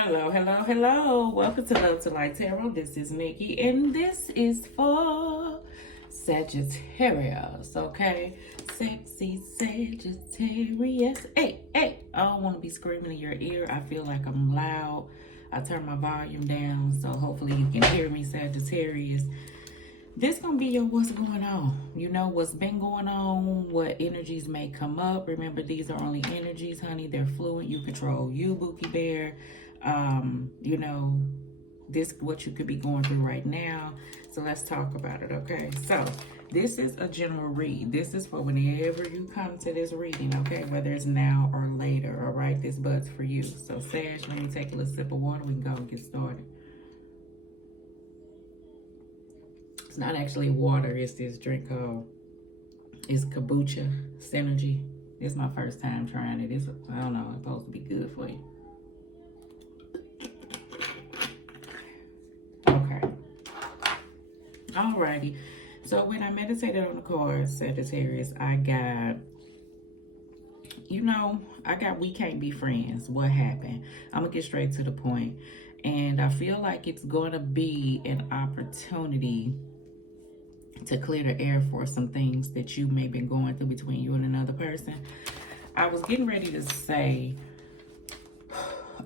Hello, hello, hello. Welcome to Love to Light Tarot. This is Nikki, and this is for Sagittarius, okay? Sexy Sagittarius. Hey, hey. I don't want to be screaming in your ear. I feel like I'm loud. I turn my volume down, so hopefully you can hear me, Sagittarius. This gonna be your what's going on. You know what's been going on, what energies may come up. Remember, these are only energies, honey. They're fluid. You control you, Bookie Bear. You know, this what you could be going through right now. So let's talk about it, okay? So this is a general read. This is for whenever you come to this reading, okay? Whether it's now or later, all right? This bud's for you. So Sag, let me take a little sip of water. We can go and get started. It's not actually water. It's this drink called, it's kombucha synergy. It's my first time trying it. It's, I don't know, it's supposed to be good for you. Okay. Alrighty. So when I meditated on the cards, Sagittarius, I got, you know, I got we can't be friends. What happened? I'm going to get straight to the point. And I feel like it's going to be an opportunity to clear the air for some things that you may be going through between you and another person. I was getting ready to say,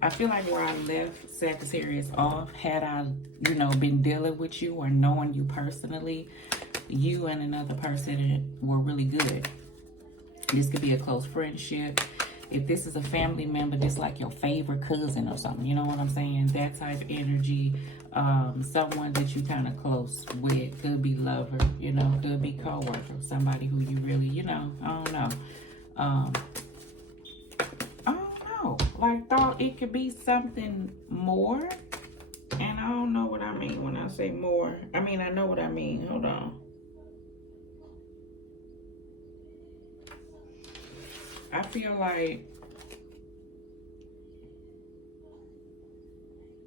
I feel like where I left Sagittarius off, had I, you know, been dealing with you or knowing you personally, you and another person were really good. This could be a close friendship. If this is a family member, this like your favorite cousin or something, you know what I'm saying? That type of energy. Someone that you kind of close with, could be lover, you know, could be co-worker, somebody who you really, you know, I don't know. I don't know. Like, thought it could be something more. And I don't know what I mean when I say more. I mean, I know what I mean. Hold on. I feel like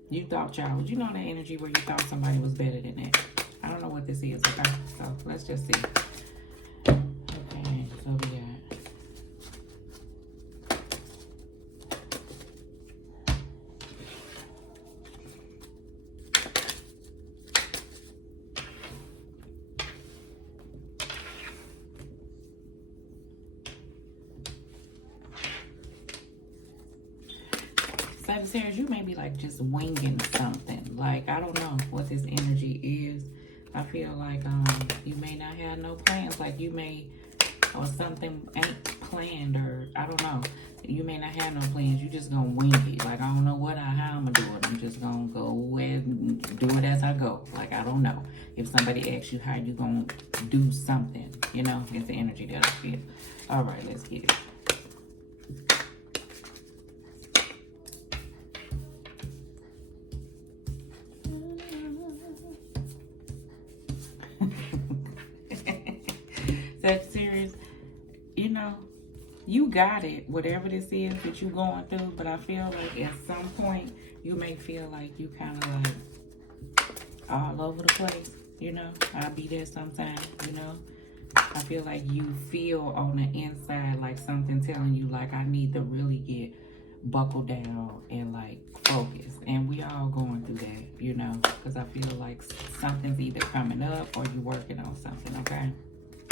you thought y'all was, you know, that energy where you thought somebody was better than that. I don't know what this is, okay? So let's just see. Okay, so we got Sagittarius, you may be like just winging something. Like, I don't know what this energy is. I feel like you may not have no plans. Like, you may, or something ain't planned, or I don't know. You may not have no plans. You just gonna wing it. Like, I don't know how I'm gonna do it. I'm just gonna go and do it as I go. Like, I don't know. If somebody asks you how you gonna do something, you know, it's the energy that I feel. All right, let's get it. Sagittarius, you know, you got it, whatever this is that you're going through, but I feel like at some point you may feel like you kind of like all over the place, you know. I'll be there sometimes, you know. I feel like you feel on the inside like something telling you like I need to really get buckled down and like focus. And we all going through that, you know, because I feel like something's either coming up or you working on something, okay?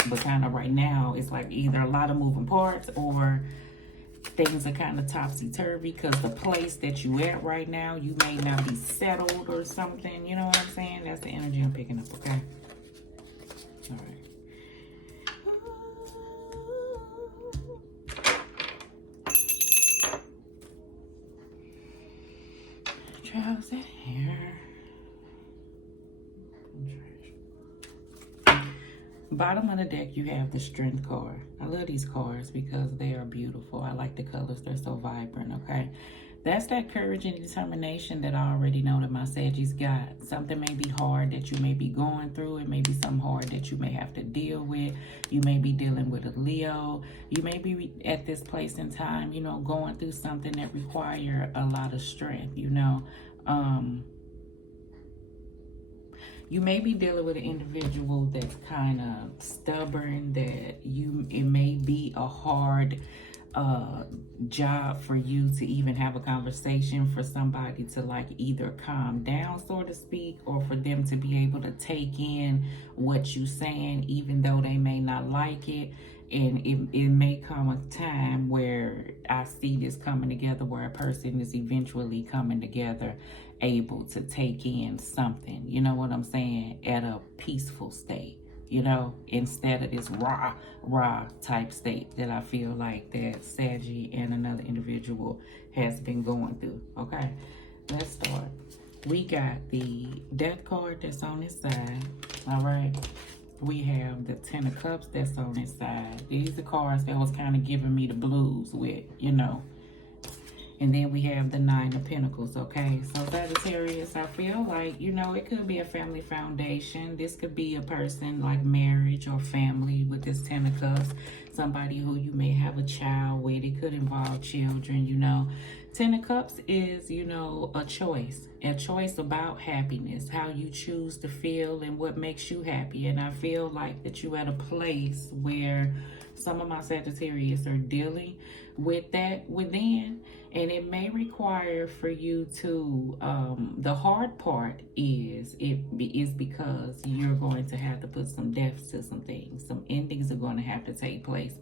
But kind of right now, it's like either a lot of moving parts or things are kind of topsy-turvy because the place that you at right now, you may not be settled or something. You know what I'm saying? That's the energy I'm picking up, okay? All right. Trials in here. Bottom of the deck, you have the Strength card. I love these cards because they are beautiful. I like the colors. They're so vibrant, okay? That's that courage and determination that I already know that my Saggies got. Something may be hard that you may be going through. It may be something hard that you may have to deal with. You may be dealing with a Leo. You may be at this place in time, you know, going through something that require a lot of strength, you know. You may be dealing with an individual that's kind of stubborn, that it may be a hard job for you to even have a conversation, for somebody to like either calm down, so to speak, or for them to be able to take in what you're saying, even though they may not like it. And it may come a time where I see this coming together, where a person is eventually coming together able to take in something, you know what I'm saying, at a peaceful state, you know, instead of this raw type state that I feel like that Saggy and another individual has been going through. Okay, let's start. We got the death card that's on this side. All right, we have the 10 of cups that's on this side. These are cards that was kind of giving me the blues with, you know. And then we have the 9 of Pentacles, okay? So Sagittarius, I feel like, you know, it could be a family foundation. This could be a person like marriage or family with this 10 of Cups. Somebody who you may have a child with. It could involve children, you know. 10 of Cups is, you know, a choice about happiness, how you choose to feel and what makes you happy. And I feel like that you're at a place where some of my Sagittarius are dealing with that within, and it may require for you to the hard part is because you're going to have to put some depth to some things. Some endings are going to have to take place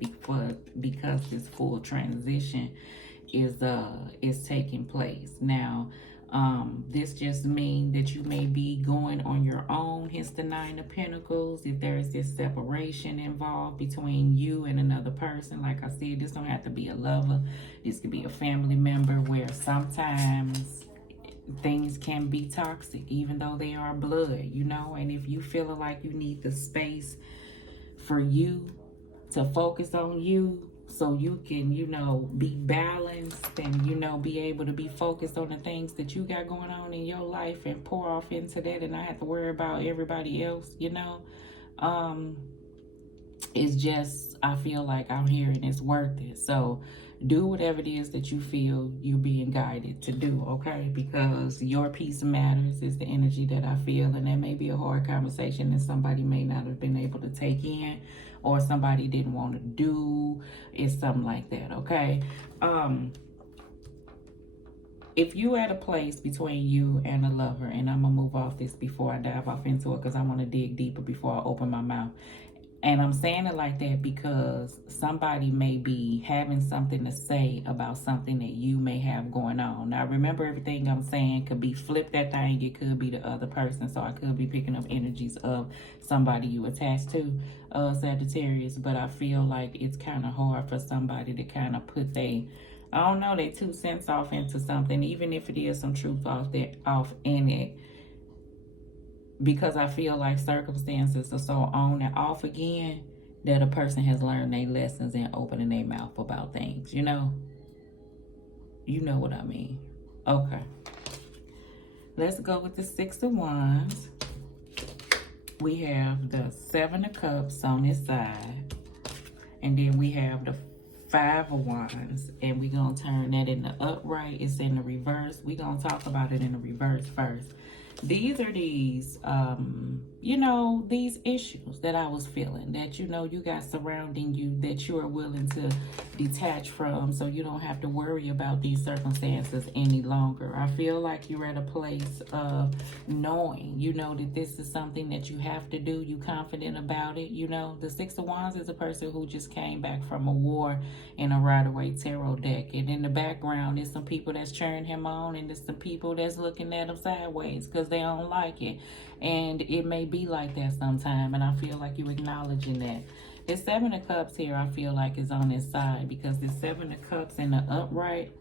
because this full transition is taking place now. This just means that you may be going on your own, hence the 9 of Pentacles. If there is this separation involved between you and another person, like I said, this don't have to be a lover. This could be a family member, where sometimes things can be toxic, even though they are blood, you know. And if you feel like you need the space for you to focus on you, so you can, you know, be balanced and, you know, be able to be focused on the things that you got going on in your life and pour off into that and not have to worry about everybody else, you know. It's just, I feel like out here and it's worth it. So do whatever it is that you feel you're being guided to do, okay? Because your peace matters is the energy that I feel, and that may be a hard conversation that somebody may not have been able to take in, or somebody didn't want to do. It's something like that, okay? If you at a place between you and a lover, and I'm gonna move off this before I dive off into it because I want to dig deeper before I open my mouth. And I'm saying it like that because somebody may be having something to say about something that you may have going on. Now, remember, everything I'm saying could be flip that thing. It could be the other person. So I could be picking up energies of somebody you attached to, Sagittarius. But I feel like it's kind of hard for somebody to kind of put they 2 cents off into something, even if it is some truth off in it. Because I feel like circumstances are so on and off again that a person has learned their lessons and opening their mouth about things, you know? You know what I mean. Okay. Let's go with the 6 of Wands. We have the 7 of Cups on this side. And then we have the 5 of Wands. And we're going to turn that in the upright. It's in the reverse. We're going to talk about it in the reverse first. These are these, you know, these issues that I was feeling, that, you know, you got surrounding you, that you are willing to detach from, so you don't have to worry about these circumstances any longer. I feel like you're at a place of knowing, you know, that this is something that you have to do. You confident about it, you know. The 6 of Wands is a person who just came back from a war in a Rider-Waite tarot deck. And in the background, there's some people that's cheering him on, and there's some people that's looking at him sideways because they don't like it. And it may be like that sometime, and I feel like you acknowledging that. The 7 of Cups here, I feel like, is on this side, because the 7 of Cups in the upright,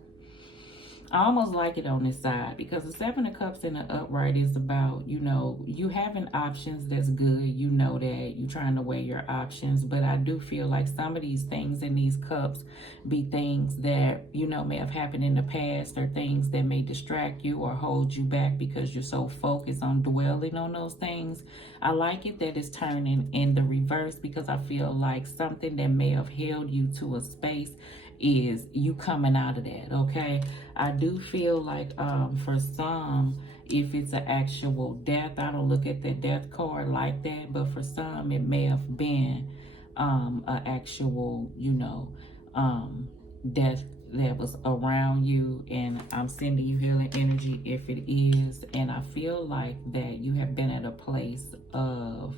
I almost like it on this side, because the 7 of Cups in the upright is about, you know, you having options. That's good. You know that you're trying to weigh your options. But I do feel like some of these things in these cups be things that, you know, may have happened in the past, or things that may distract you or hold you back because you're so focused on dwelling on those things. I like it that it's turning in the reverse, because I feel like something that may have held you to a space is you coming out of that, okay? I do feel like for some, if it's an actual death, I don't look at the death card like that, but for some, it may have been an actual, you know, death that was around you, and I'm sending you healing energy if it is. And I feel like that you have been at a place of,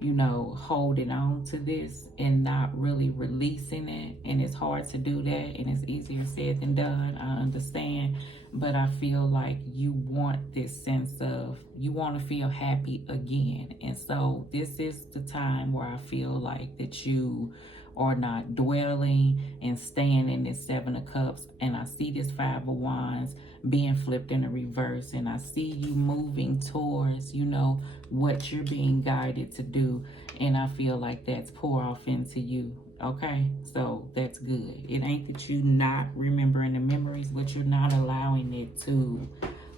you know, holding on to this and not really releasing it. And it's hard to do that, and it's easier said than done. I understand. But I feel like you want this sense of, you want to feel happy again. And so this is the time where I feel like that you are not dwelling and staying in this Seven of Cups. And I see this Five of Wands being flipped in a reverse, and I see you moving towards, you know, what you're being guided to do. And I feel like that's pour off into you. Okay, so that's good. It ain't that you not remembering the memories, but you're not allowing it to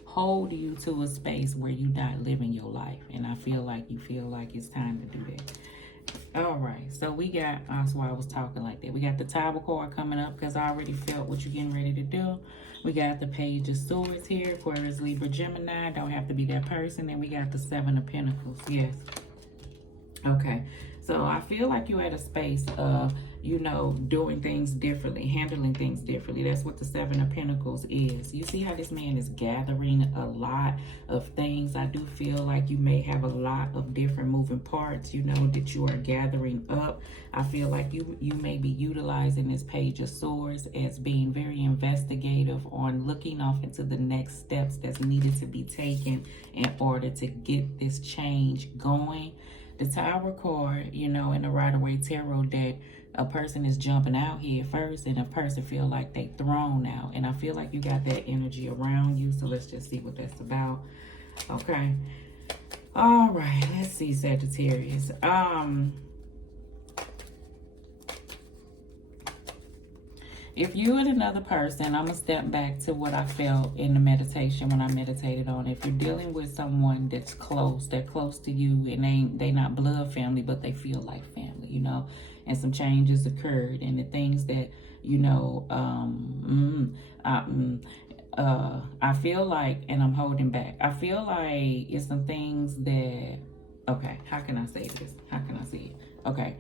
hold you to a space where you're not living your life. And I feel like you feel like it's time to do that. All right, so we got, that's why I was talking like that. We got the Tower card coming up because I already felt what you're getting ready to do. We got the Page of Swords here, Aquarius, Libra, Gemini. Don't have to be that person. And we got the Seven of Pentacles. Yes. Okay. So I feel like you're at a space of, you know, doing things differently, handling things differently. That's what the Seven of Pentacles is. You see how this man is gathering a lot of things. I do feel like you may have a lot of different moving parts, you know, that you are gathering up. I feel like you may be utilizing this Page of Swords as being very investigative on looking off into the next steps that's needed to be taken in order to get this change going. The Tower card, you know, in the Rider-Waite Tarot deck, a person is jumping out here first, and a person feel like they thrown out. And I feel like you got that energy around you. So let's just see what that's about. Okay. All right. Let's see, Sagittarius. If you and another person, I'm going to step back to what I felt in the meditation when I meditated on it. If you're dealing with someone that's close, they're close to you, and they not blood family, but they feel like family, you know, and some changes occurred, and the things that, you know, I feel like, and I'm holding back, I feel like it's some things that, okay, how can I say this? How can I say it? Okay.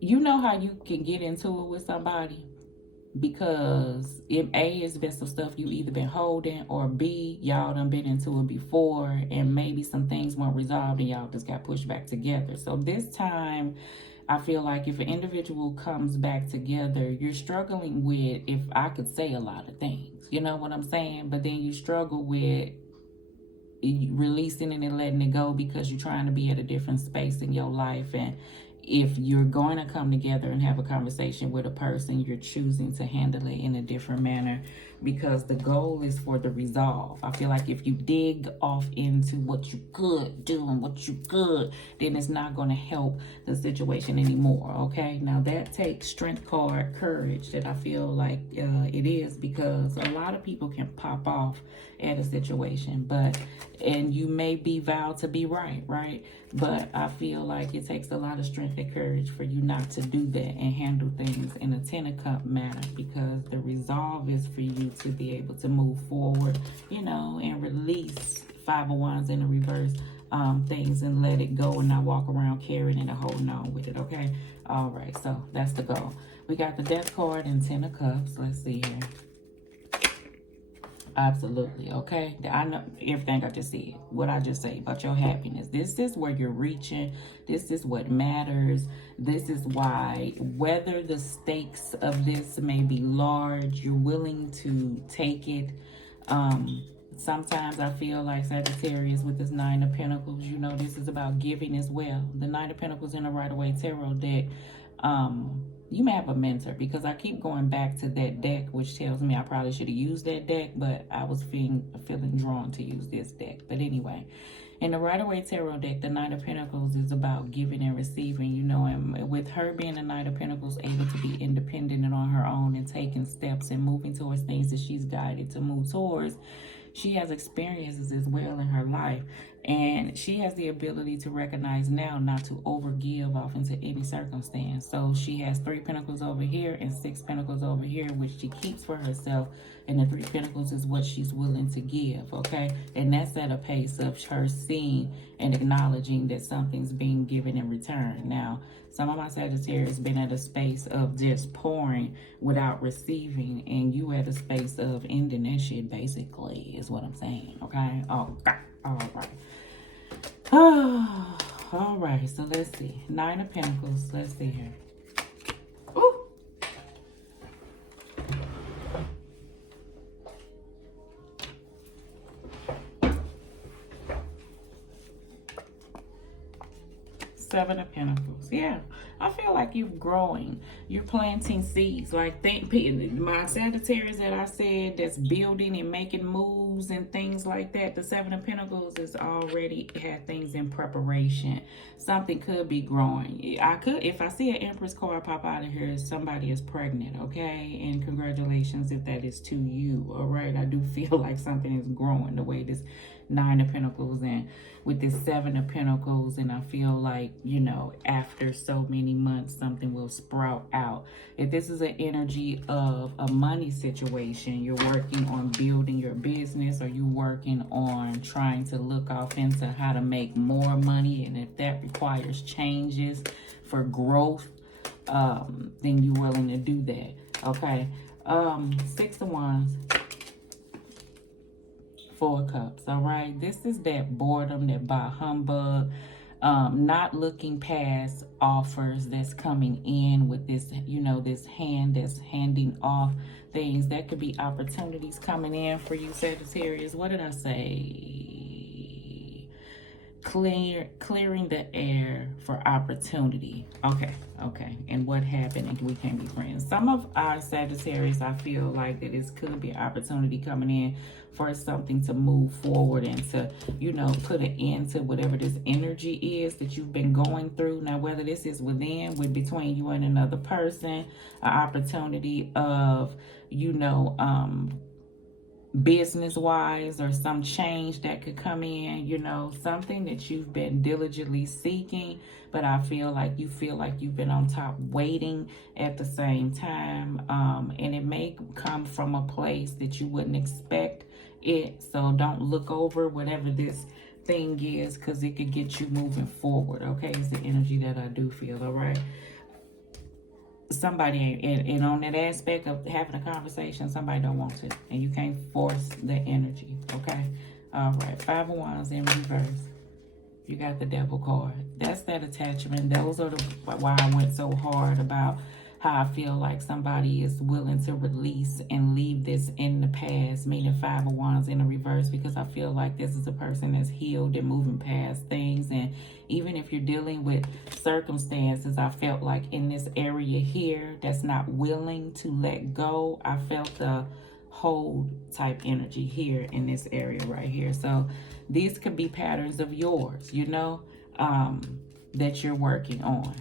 You know how you can get into it with somebody because A, it's been some stuff you either been holding, or B, y'all done been into it before, and maybe some things weren't resolved and y'all just got pushed back together. So this time, I feel like if an individual comes back together, you're struggling with, if I could say, a lot of things. You know what I'm saying? But then you struggle with releasing it and letting it go because you're trying to be at a different space in your life. And if you're going to come together and have a conversation with a person, you're choosing to handle it in a different manner because the goal is for the resolve. I feel like if you dig off into what you could do and what you could, then it's not going to help the situation anymore, okay? Now that takes strength card, courage, that I feel like it is, because a lot of people can pop off at a situation, and you may be vowed to be right? But I feel like it takes a lot of strength and courage for you not to do that and handle things in a Ten of Cups manner, because the resolve is for you to be able to move forward, you know, and release Five of Wands in the reverse things and let it go and not walk around carrying it and holding on with it, okay? All right, so that's the goal. We got the Death card and Ten of Cups. Let's see here. Absolutely, okay? I know everything I just said, what I just said about your happiness. This is where you're reaching. This is what matters. This is why, whether the stakes of this may be large, you're willing to take it. Sometimes I feel like Sagittarius with this Nine of Pentacles, you know, this is about giving as well. The Nine of Pentacles in the Rider-Waite Tarot deck, you may have a mentor, because I keep going back to that deck, which tells me I probably should have used that deck, but I was feeling drawn to use this deck. But anyway, in the Rider-Waite Tarot deck, the Knight of Pentacles is about giving and receiving, you know, and with her being the Knight of Pentacles, able to be independent and on her own and taking steps and moving towards things that she's guided to move towards, she has experiences as well in her life, and she has the ability to recognize now not to overgive off into any circumstance. So she has 3 pentacles over here and 6 pentacles over here, which she keeps for herself And the Three of Pentacles is what she's willing to give, okay? And that's at a pace of her seeing and acknowledging that something's being given in return. Now, some of my Sagittarius been at a space of just pouring without receiving, and you at a space of ending that shit, basically, is what I'm saying, okay? Oh, God. All right. Oh, all right, so let's see. Nine of Pentacles. Let's see here. Ooh. Seven of Pentacles. Yeah, I feel like you're growing. You're planting seeds. Like, my Sagittarius that I said that's building and making moves and things like that. The Seven of Pentacles is already had things in preparation. Something could be growing. If I see an Empress card pop out of here, somebody is pregnant, okay? And congratulations if that is to you, all right? I do feel like something is growing the way this Nine of Pentacles and with this Seven of Pentacles, and I feel like, you know, after so many months something will sprout out. If this is an energy of a money situation, you're working on building your business, or you working on trying to look off into how to make more money, and if that requires changes for growth, then you're willing to do that, okay? Six of Wands, Four of Cups, all right? This is that boredom, that bah humbug, not looking past offers that's coming in with this, you know, this hand that's handing off things. That could be opportunities coming in for you, Sagittarius. What did I say? Clearing the air for opportunity. Okay. And what happened? And we can't be friends. Some of our Sagittarius, I feel like that it could be an opportunity coming in for something to move forward and to, you know, put an end to whatever this energy is that you've been going through. Now, whether this is between you and another person, an opportunity of, you know, business-wise, or some change that could come in, you know, something that you've been diligently seeking, but I feel like you've been on top waiting at the same time, and it may come from a place that you wouldn't expect it. So don't look over whatever this thing is, because it could get you moving forward, okay? It's the energy that I do feel, all right? Somebody, and on that aspect of having a conversation, somebody don't want to, and you can't force the energy, okay? All right, Five of Wands in reverse. You got the Devil card. That's that attachment. Those are why I went so hard about how I feel like somebody is willing to release and leave this in the past, meaning Five of Wands in the reverse, because I feel like this is a person that's healed and moving past things. And even if you're dealing with circumstances, I felt like in this area here that's not willing to let go, I felt the hold type energy here in this area right here. So these could be patterns of yours, you know, that you're working on,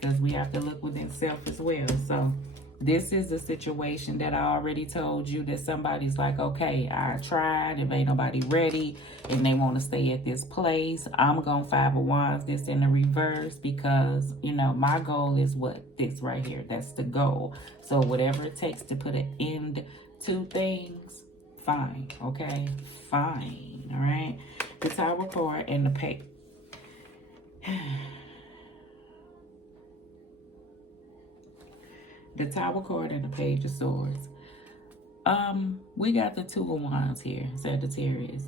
because we have to look within self as well. So this is a situation that I already told you that somebody's like, okay, I tried, if ain't nobody ready, and they want to stay at this place, I'm going Five of Wands, this in the reverse, because, you know, my goal is what? This right here. That's the goal. So whatever it takes to put an end to things, fine, okay? Fine, all right? The Tower card and the Page. The Tower card and the Page of Swords. We got the Two of Wands here, Sagittarius.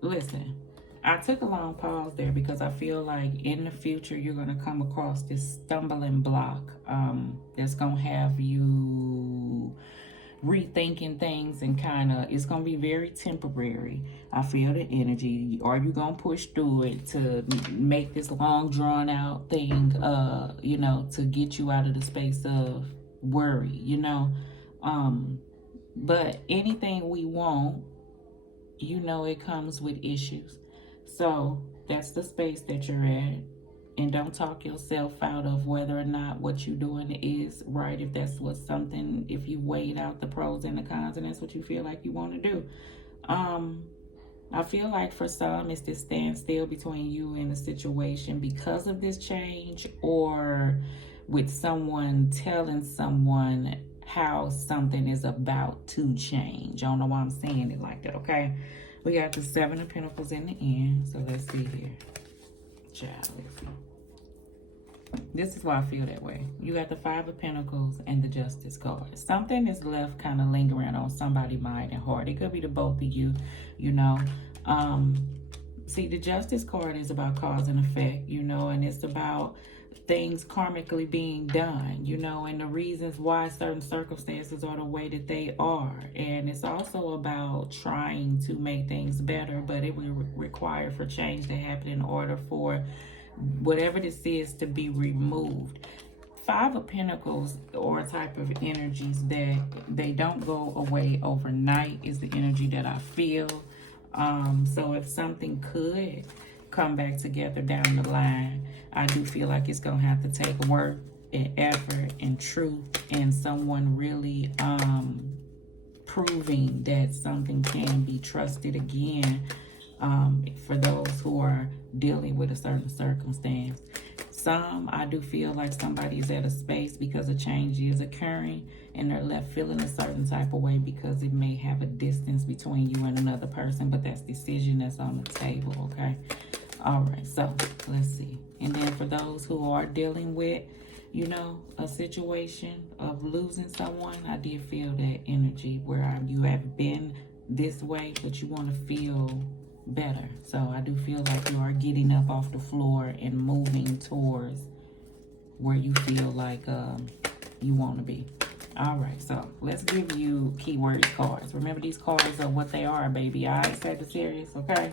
Listen, I took a long pause there because I feel like in the future you're going to come across this stumbling block that's going to have you rethinking things, and kind of, it's going to be very temporary. I feel the energy. Are you going to push through it to make this long drawn out thing, you know, to get you out of the space of worry, you know? But anything we want, you know, it comes with issues. So that's the space that you're at. And don't talk yourself out of whether or not what you're doing is right. If that's what something, if you weighed out the pros and the cons, and that's what you feel like you want to do. I feel like for some, it's this standstill between you and the situation because of this change, or with someone telling someone how something is about to change. I don't know why I'm saying it like that, okay? We got the Seven of Pentacles in the end. So let's see here. Child, let's see. This is why I feel that way. You got the Five of Pentacles and the Justice card. Something is left kind of lingering on somebody's mind and heart. It could be the both of you, you know. See, the Justice card is about cause and effect, you know, and it's about things karmically being done, you know, and the reasons why certain circumstances are the way that they are. And it's also about trying to make things better, but it will require for change to happen in order for whatever this is to be removed. Five of Pentacles, or a type of energies that they don't go away overnight, is the energy that I feel. So if something could come back together down the line, I do feel like it's gonna have to take work and effort and truth and someone really proving that something can be trusted again, for those who are dealing with a certain circumstance. Some, I do feel like somebody is at a space because a change is occurring and they're left feeling a certain type of way because it may have a distance between you and another person, but that's decision that's on the table, okay? All right, so let's see. And then for those who are dealing with, you know, a situation of losing someone, I did feel that energy where you have been this way, but you want to feel better. So I do feel like you are getting up off the floor and moving towards where you feel like you want to be. All right, so let's give you keyword cards. Remember, these cards are what they are, baby. All right, Sagittarius, okay?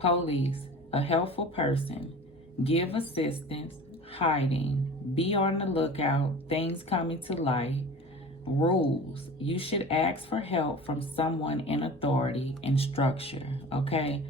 Police, a helpful person, give assistance, hiding, be on the lookout, things coming to light. Rules, you should ask for help from someone in authority and structure, okay?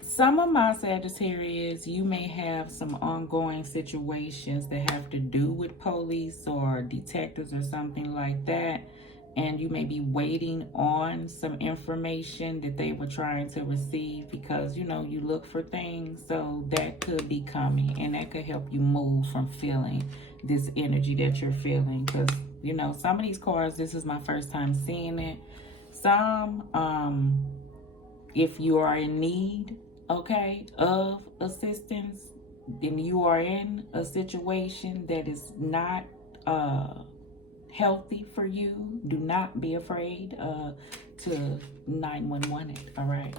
Some of my Sagittarius, you may have some ongoing situations that have to do with police or detectives or something like that, and you may be waiting on some information that they were trying to receive because, you know, you look for things. So that could be coming, and that could help you move from feeling this energy that you're feeling. Because, you know, some of these cards, this is my first time seeing it. Some, if you are in need, okay, of assistance, then you are in a situation that is not healthy for you, do not be afraid to 911 it, all right?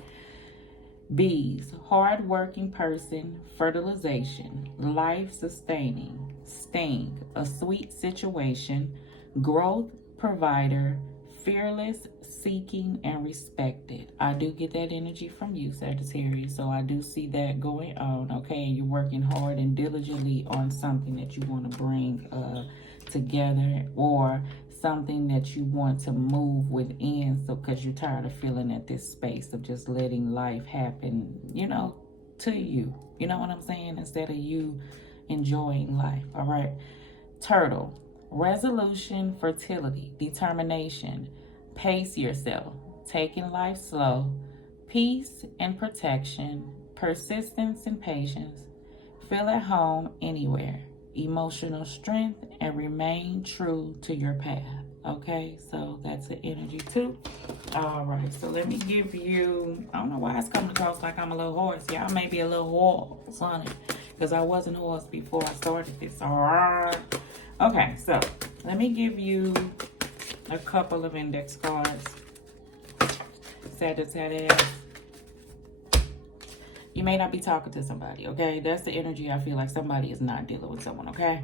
Bees, hard-working person, fertilization, life-sustaining, sting, a sweet situation, growth, provider, fearless, seeking, and respected. I do get that energy from you, Sagittarius, so I do see that going on, okay? And you're working hard and diligently on something that you want to bring together, or something that you want to move within, so because you're tired of feeling at this space of just letting life happen, you know, to you. You know what I'm saying? Instead of you enjoying life, all right? Turtle, resolution, fertility, determination, pace yourself, taking life slow, peace and protection, persistence and patience, feel at home anywhere, emotional strength, and remain true to your path. Okay, so that's the energy too. All right, so let me give you, I don't know why it's coming across like I'm a little hoarse. Yeah, I may be a little hoarse on it because I wasn't hoarse before I started this. All right. Okay, so let me give you a couple of index cards. Sagittarius. You may not be talking to somebody, okay? That's the energy I feel like somebody is not dealing with someone, okay?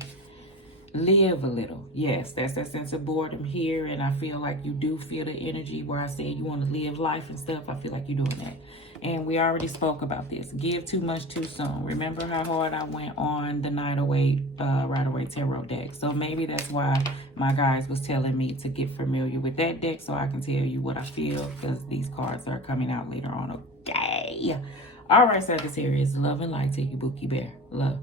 Live a little. Yes, that's that sense of boredom here, and I feel like you do feel the energy where I said you want to live life and stuff. I feel like you're doing that. And we already spoke about this. Give too much too soon. Remember how hard I went on the Rider-Waite Tarot deck. So maybe that's why my guys was telling me to get familiar with that deck so I can tell you what I feel, because these cards are coming out later on, okay? All right, Sagittarius, love and light to you, Bookie Bear. Love.